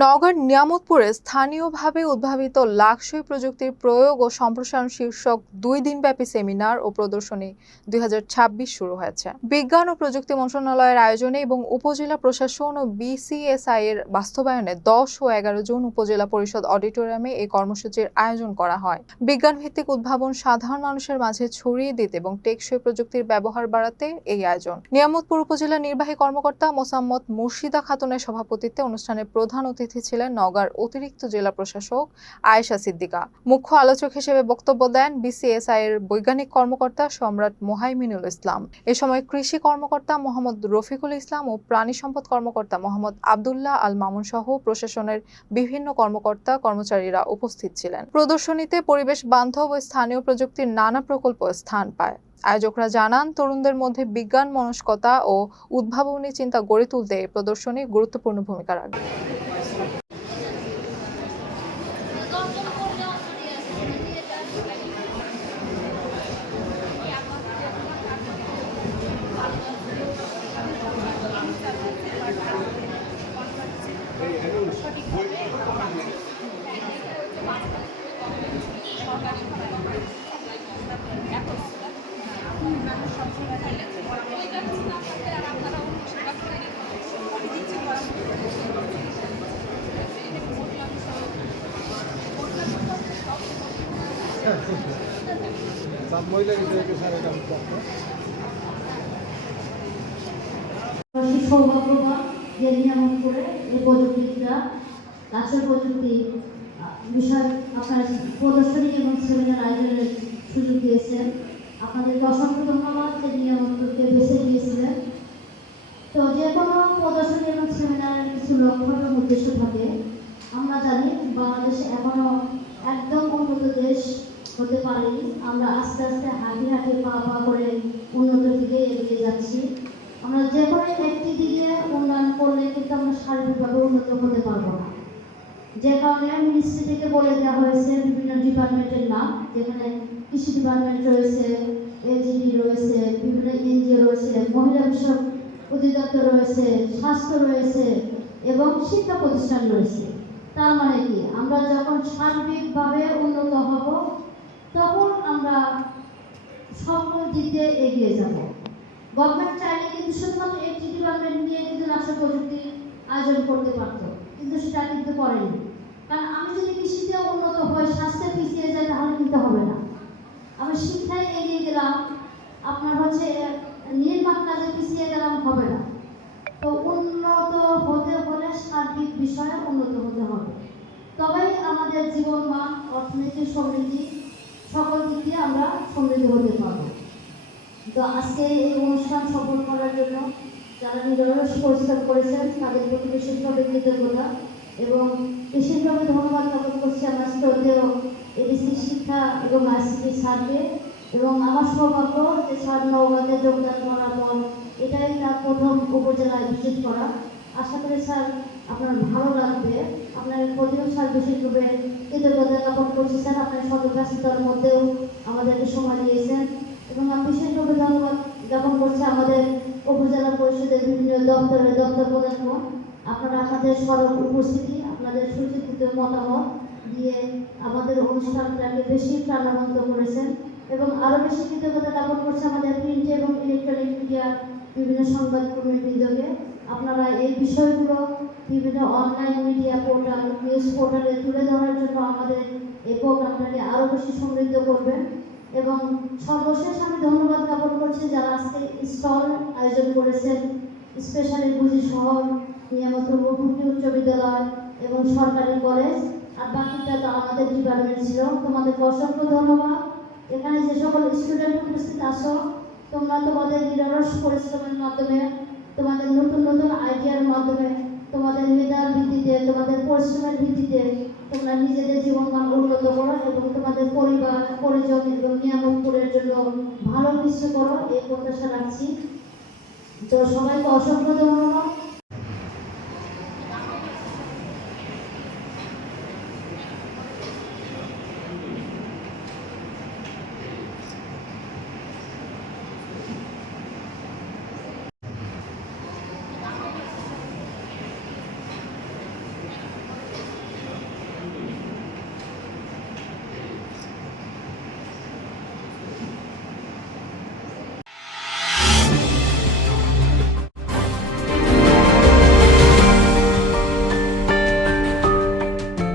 নওগাঁর নিয়ামতপুরে স্থানীয়ভাবে উদ্ভাবিত লাক্সই প্রযুক্তির প্রয়োগ ও সম্প্রসারণ শীর্ষক 2 দিনব্যাপী সেমিনার ও প্রদর্শনী 2026 শুরু হয়েছে। বিজ্ঞান ও প্রযুক্তি মন্ত্রণালয়ের আয়োজনে এবং উপজেলা প্রশাসন ও বিসিএসআই এর বাস্তবায়নে 10 ও 11 জুন উপজেলা পরিষদ অডিটোরিয়ামে এই কর্মসূচির আয়োজন করা হয়। বিজ্ঞান ভিত্তিক উদ্ভাবন সাধারণ মানুষের মাঝে ছড়িয়ে দিতে এবং টেকসই প্রযুক্তির ব্যবহার বাড়াতে এই আয়োজন। নিয়ামতপুর উপজেলা নির্বাহী কর্মকর্তা মোসাম্মদ মুর্শিদা খাতুনের সভাপতিত্বে অনুষ্ঠানে প্রধান অতিথি ছিলেন নওগাঁর অতিরিক্ত জেলা প্রশাসক আয়েশা সিদ্দিকা। মুখ্য আলোচক হিসেবে বক্তব্য দেন বিসিএসআই এর বৈজ্ঞানিক কর্মকর্তা সম্রাট মোহাইমিনুল ইসলাম। এ সময় কৃষি কর্মকর্তা মোহাম্মদ রফিকুল ইসলাম ও প্রাণী সম্পদ কর্মকর্তা মোহাম্মদ আব্দুল্লাহ আল মামুন সহ প্রশাসনের বিভিন্ন কর্মকর্তা কর্মচারীরা উপস্থিত ছিলেন। প্রদর্শনীতে পরিবেশ বান্ধব ও স্থানীয় প্রযুক্তির নানা প্রকল্প স্থান পায়। আয়োজকরা জানান, তরুণদের মধ্যে বিজ্ঞান মনস্কতা ও উদ্ভাবনী চিন্তা গড়ে তুলতে এই প্রদর্শনী গুরুত্বপূর্ণ ভূমিকা রাখবে। সৌভাগ্যবান যে নিয়ামতপুরে এই প্রযুক্তিটা লাক্সই প্রযুক্তি বিষয় আপনার প্রদর্শনী এবং সেমিনার আয়োজনের সুযোগ দিয়েছেন। আপনাদেরকে অসংখ্য ধন্যবাদ যে নিয়ামতপুরকে বেছে নিয়েছিলেন। তো যে কোনো প্রদর্শনী এবং সেমিনারের কিছু লক্ষ্য এবং উদ্দেশ্য থাকে। আমরা জানি বাংলাদেশে এখনো একদম উন্নত দেশ হতে পারেনি। আমরা আস্তে আস্তে হাঁটি হাঁটি পা পা করে উন্নত দিকে এগিয়ে যাচ্ছি। আমরা যে কোনো একটি দিকে উন্নয়ন করলে কিন্তু আমরা শারীরিকভাবে উন্নত হতে পারবো না। যে কারণে মিনিস্ট্রি থেকে বলে দেওয়া হয়েছে বিভিন্ন ডিপার্টমেন্টের নাম, যেখানে কৃষি ডিপার্টমেন্ট রয়েছে, এজিডি রয়েছে, বিভিন্ন এনজিও রয়েছে, মহিলা বিষয়ক অধিদপ্তর রয়েছে, স্বাস্থ্য রয়েছে এবং শিক্ষা প্রতিষ্ঠান রয়েছে। তার মানে কি, আমরা যখন সার্বিকভাবে উন্নত হব তখন আমরা সকল দিক দিয়ে এগিয়ে যাব। গভর্নমেন্ট চাইলে কিন্তু শুধুমাত্র একটি ডিপার্টমেন্ট নিয়ে কিন্তু লাক্সই প্রযুক্তি আয়োজন করতে পারত, কিন্তু সেটা কিন্তু করেনি। কারণ আমি যদি কৃষিতে উন্নত হই, স্বাস্থ্যে পিছিয়ে যাই, তাহলে কিন্তু হবে না। আমি শিক্ষায় এগিয়ে গেলাম, আপনার হচ্ছে নির্মাণ কাজে পিছিয়ে গেলাম, হবে না। তো উন্নত হতে হলে সার্বিক বিষয়ে উন্নত হতে হবে, তবেই আমাদের জীবনমান, অর্থনৈতিক সমৃদ্ধি, সকল দিক দিয়ে আমরা সমৃদ্ধ হতে পারবো। তো আজকে এই অনুষ্ঠান সফল করার জন্য যারা নিরলস পরিশ্রম করেছেন তাদের প্রতি বিশেষভাবে কৃতজ্ঞতা এবং বিশেষভাবে ধন্যবাদ জ্ঞাপন করছি আমার শ্রদ্ধেয় এডিসি শিক্ষা এবং আইসিটি স্যারকে। এবং আমার সৌভাগ্য যে স্যার নওগাঁতে যোগদান করার পর এটাই তার প্রথম উপজেলায় ভিজিট করা। আশা করি স্যার আপনার ভালো লাগবে। আপনার প্রতিও স্যার বিশেষভাবে কৃতজ্ঞতা জ্ঞাপন করছি। স্যার আপনার সর্বব্যস্ততার মধ্যেও আমাদেরকে সময় দিয়েছেন এবং আমি বিশেষভাবে ধন্যবাদ জ্ঞাপন করছি আমাদের উপজেলা পরিষদের বিভিন্ন দপ্তরের দপ্তর প্রধানগণ। আপনারা আপনাদের সরব উপস্থিতি, আপনাদের সুচিন্তিত মতামত দিয়ে আমাদের অনুষ্ঠানটাকে বেশি প্রাণবন্ত করেছেন এবং আরও বেশি কৃতজ্ঞতা জ্ঞাপন করছে আমাদের প্রিন্ট এবং ইলেকট্রনিক মিডিয়ার বিভিন্ন সংবাদকর্মীবৃন্দকে। আপনারা এই বিষয়গুলো বিভিন্ন অনলাইন মিডিয়া পোর্টাল, নিউজ পোর্টালে তুলে ধরার জন্য আমাদের এই প্রোগ্রামটাকে আরও বেশি সমৃদ্ধ করবেন। এবং সর্বশেষ আমি ধন্যবাদ জ্ঞাপন করছি যারা আজকে স্টল আয়োজন করেছেন, স্পেশালি বুঝি শহর, নিয়ামতপুর বহুমুখী উচ্চ বিদ্যালয় এবং সরকারি কলেজ, আর বাকিটা তো আমাদের ডিপার্টমেন্ট ছিল। তোমাদেরকে অসংখ্য ধন্যবাদ। এখানে যে সকল স্টুডেন্ট উপস্থিত আসো, তোমরা তোমাদের নিরলস পরিশ্রমের মাধ্যমে, তোমাদের নতুন নতুন আইডিয়ার মাধ্যমে, তোমাদের মেধার ভিত্তিতে, তোমাদের পরিশ্রমের ভিত্তিতে তোমরা নিজেদের জীবনমান উন্নত করো এবং তোমাদের পরিবার, পরিজন এবং নিয়ামতপুরের জন্য ভালো কিছু করো, এই প্রত্যাশা রাখছি। তো সবাইকে অসংখ্য ধন্যবাদ।